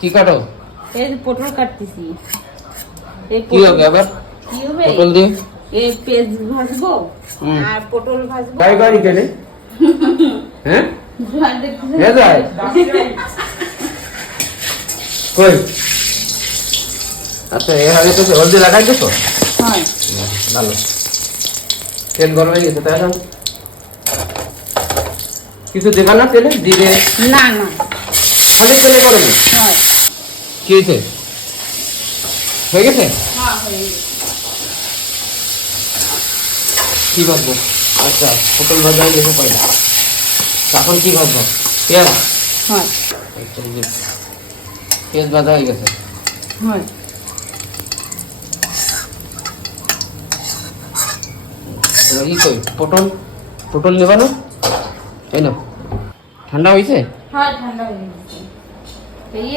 কি কাটো? এই যে পটল কাটতেছি। এই কি হবে আবার? কি হবে? পটল দিয়ে এই পেঁয়াজ ভাজবো আর পটল ভাজবো। গাড়ি গাড়ি কেনে? হ্যাঁ? জোয়ান দেখতেছি। হ্যাঁ যায়। কই? আচ্ছা এর আগে তো হলদি লাগাই দিছো? হ্যাঁ। ভালো। তেল গরম হয়ে গেছে তাই এখন কিছু দেবা না তেলে? জিরে? না না। খালি তেলে করে নি? হ্যাঁ। কি হয়েছে? হয়ে গেছে? হ্যাঁ হয়ে গেছে। কি ভাজবো? আচ্ছা পটল ভাজা হয়ে গেছে পয়লা। এখন কি ভাজবো? পেঁয়াজ? হ্যাঁ। আচ্ছা এই যে পেঁয়াজ ভাজা হয়ে গেছে। হ্যাঁ। এবার ই কই পটল পটল নেবা না? এই না ঠান্ডা হয়েছে? হ্যাঁ ঠান্ডা হয়ে গেছে। এই